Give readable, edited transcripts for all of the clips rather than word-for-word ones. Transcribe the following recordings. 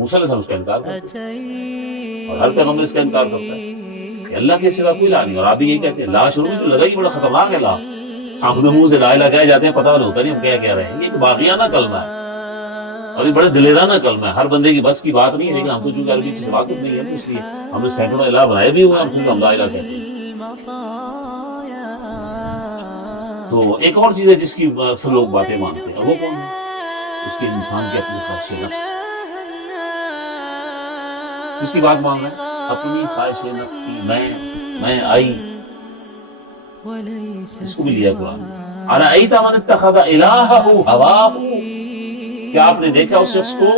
موسیٰ علیہ السلام اس کا انکار کرتے ہیں اور ہر پیغمبر اس کا انکار کرتا ہے کہ اللہ کے سوا کوئی الہ نہیں. اور آپ بھی یہی کہتے ہیں لا شروع جو لگا ہی بڑا خطرناک ہے لا. ہم خود منہ سے لا الہ کہے جاتے ہیں پتہ نہیں ہوتا نہیں ہم کیا کہہ رہے ہیں. یہ باقیانہ کلمہ ہے اور یہ بڑا دلیرانہ کلمہ ہے. ہر بندے کی بس کی بات نہیں ہے لیکن ہم کو چونکہ عربی سے واقف نہیں ہے اس لیے ہم نے سینکڑوں الہ بنائے بھی ہوئے ہیں ہم لا الہ کہتے ہیں. تو ایک اور چیز ہے جس کی اکثر لوگ باتیں مانتے ہیں اور وہ کون ہے؟ اس کے انسان کے اپنے خواہش نفس. اس کی بات مان رہے ہیں اپنی خواہش نفس کی. میں آئی اس کو بھی لیا قرآن. ارأیت من اتخذ الہہ ہواہ، کیا آپ نے دیکھا اس شخص کو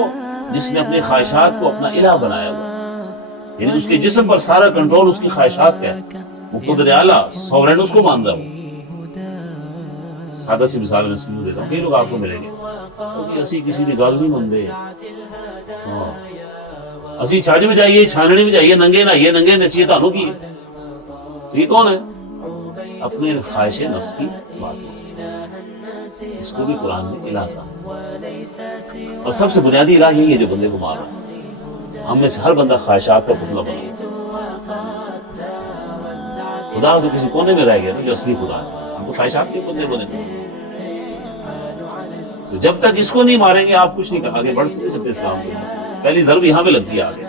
جس نے اپنے خواہشات کو اپنا الہ بنایا ہوا، یعنی اس کے جسم پر سارا کنٹرول اس کی خواہشات کا ہے. مقتدر اعلیٰ سورین اس کو مان رہا ہوں. سادہ سی مثال میں سمجھ دیتا ہوں کئی لوگ آپ کو ملیں گے کہ اسی کسی کی گل نہیں مانتے، اسی چھاج میں جائیے چھاننی میں جائیے ننگے نہ یہ ننگے نچیے تانوں کی. تو یہ کون ہے؟ اپنے خواہش نفس کی بات ہے. اس کو بھی قرآن میں الہ کہا. اور سب سے بنیادی الہ یہی ہے جو بندے کو مار رہا ہے. ہم میں سے ہر بندہ خواہشات کا پتلا بنا. خدا تو کسی کونے میں رہ گیا نا جو اصلی خدا ہے. ہم کو خواہشات کے بندے بنے تھے. تو جب تک اس کو نہیں ماریں گے آپ کچھ نہیں کر آگے بڑھ سکتے اسلام کو. پہلی ضرب یہاں پہ لگتی ہے آگے.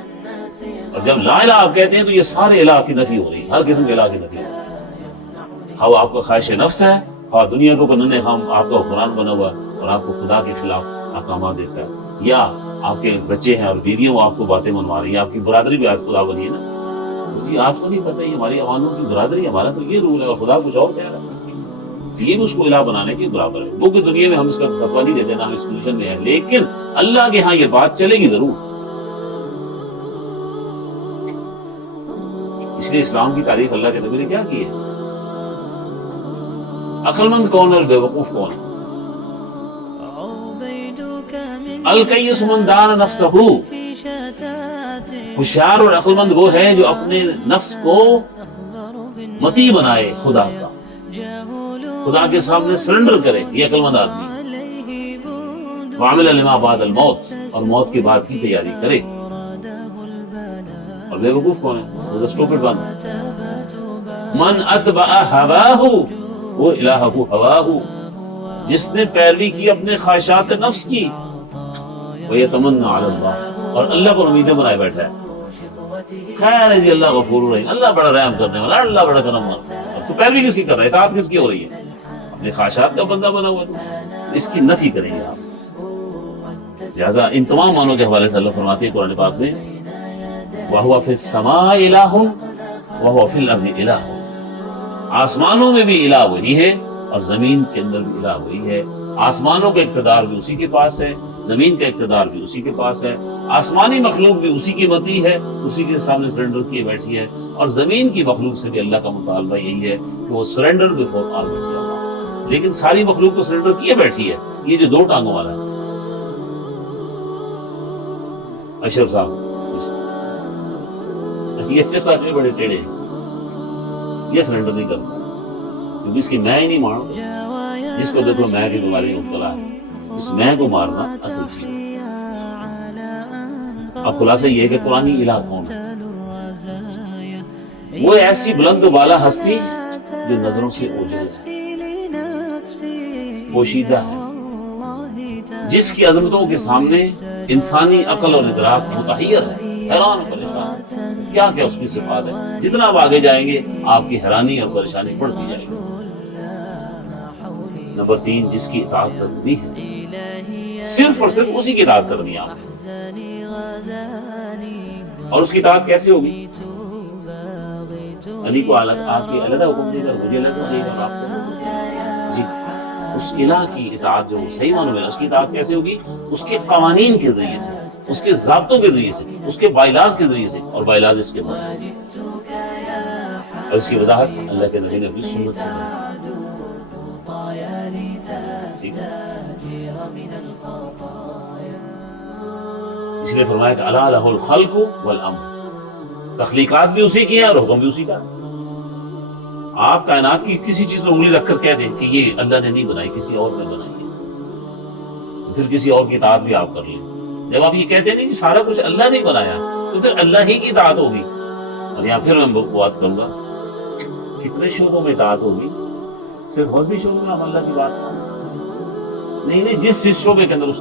اور جب لا الہ آپ کہتے ہیں تو یہ سارے الہ کی نفی ہو رہی ہے، ہر قسم کے الہ کی نفی ہو رہی ہے. ہاں آپ کا خواہش نفس ہے، ہاں دنیا کو بننے ہم آپ کا قرآن بنا ہوا ہے اور آپ کو خدا کے خلاف احکامات دیتا ہے، یا آپ کے بچے ہیں اور بیویوں آپ کو باتیں منوا رہی ہیں. آپ کی برادری بھی آج خدا بنی ہے نا. جی آپ کو نہیں پتہ یہ ہماری عواموں کی برادری، ہمارا تو یہ رول ہے اور خدا کچھ اور کہہ رہا ہے. یہ بھی اس کو الہ بنانے کے برابر ہے. وہ کہ دنیا میں ہم اس کا فتویٰ نہیں دیتے، نہ ہم اس پوزیشن میں ہیں، لیکن اللہ کے ہاں یہ بات چلے گی ضرور. اس لیے اسلام کی تعریف اللہ کے نبی نے کیا کی ہے؟ عقل مند کون ہے اور بے وقوف کون ہے؟ الکیس من دان نفسہ، ہوشیار اور عقل مند وہ ہے جو اپنے نفس کو متی بنائے خدا کا، خدا کے سامنے سرنڈر کرے. یہ عقل مند آدمی ہے. وعمل لما بعد الموت، اور موت کے بعد کی تیاری کرے. اور بے وقوف کون ہے؟ وہ اسٹوپڈ ون. من اتبع ہواہ، وہ الہہ ہواہ، جس نے پیروی کی اپنے خواہشات نفس کی. ویتمنی علی اللہ، اور اللہ پر امیدیں بنائے بیٹھا ہے. خیر ہے جی اللہ غفور رحیم، اللہ بڑا رحم کرنے والا، اللہ بڑا کرم والا. تو پیروی کس کی کر رہا ہے؟ اطاعت کس کی ہو رہی ہے؟ اپنے خواہشات کا بندہ بنا ہوا ہے. اس کی نفی کریں گے آپ. لہٰذا ان تمام معنوں کے حوالے سے اللہ فرماتے ہیں قرآن پاک میں وَهُوَ فِي السَّمَاءِ إِلَٰهٌ وَهُوَ فِي الْأَرْضِ إِلَٰهٌ. آسمانوں میں بھی الہ وہی ہے اور زمین کے اندر بھی الہ وہی ہے. آسمانوں کا اقتدار بھی اسی کے پاس ہے، زمین کا اقتدار بھی اسی کے پاس ہے. آسمانی مخلوق بھی اسی کی متی ہے، اسی کے سامنے سرنڈر کیے بیٹھی ہے. اور زمین کی مخلوق سے بھی اللہ کا مطالبہ یہی ہے کہ وہ سرنڈر بفور آلمائٹی اللہ. لیکن ساری مخلوق کو سرنڈر کیے بیٹھی ہے. یہ جو دو ٹانگوں والا ہے اشرف صاحب، یہ اشرف صاحب بڑے ٹیڑے ہیں. یہ سرنڈر نہیں کرتا کیونکہ اس کی میں ہی نہیں ماروں. جس کو دیکھو میں کی بیماری مبتلا ہے، اس میں کو مارنا اصل چیز ہے. اب خلاصہ یہ ہے کہ قرآن الہ کون ہے؟ وہ ایسی بلند و بالا ہستی جو نظروں سے اوجھل ہے، پوشیدہ ہے، جس کی عظمتوں کے سامنے انسانی عقل اور ادراک متحیر ہے، حیران و پریشان ہے. کیا کیا اس کی صفات ہے. جتنا آپ آگے جائیں گے آپ کی حیرانی اور پریشانی بڑھتی جائے گی. نمبر 3، جس کی اطاعت ضروری ہے، صرف اور صرف اسی کی اطاعت کرنی ہے آپ نے. اور اس کی اطاعت کیسے ہوگی؟ علی کو آپ کی علیحدہ حکم دے کر مجھے علیحدہ دے کر آپ کو جی اس الہ کی اطاعت جو صحیح معنوں میں اس کی اطاعت کیسے ہوگی؟ اس کے قوانین کے ذریعے سے، اس کے ضابطوں کے ذریعے سے، اس کے باعلاج کے ذریعے سے. اور باعلاج اس کے بعد اور اس کی وضاحت اللہ کے نبی نے اپنی سنت سے اس لیے فرمایا کہ الا لہ الخلق والامر، تخلیقات بھی اسی کی ہے اور حکم بھی اسی کا ہے. آپ کائنات کی کسی چیز پر انگلی رکھ کر کہہ دیں کہ یہ اللہ نے نہیں بنائی، کسی اور نے بنائی ہے، تو پھر کسی اور کی اطاعت بھی آپ کر لیں. جب آپ یہ کہتے نہیں کہ سارا کچھ اللہ نے بنایا تو پھر اللہ ہی کی اطاعت ہوگی. اور یہاں پھر میں بات کروں گا کتنے شعبوں میں اطاعت ہوگی؟ صرف مذہبی شعبوں میں ہم اللہ کی بات نہیں، جس شعبے کے اندر اس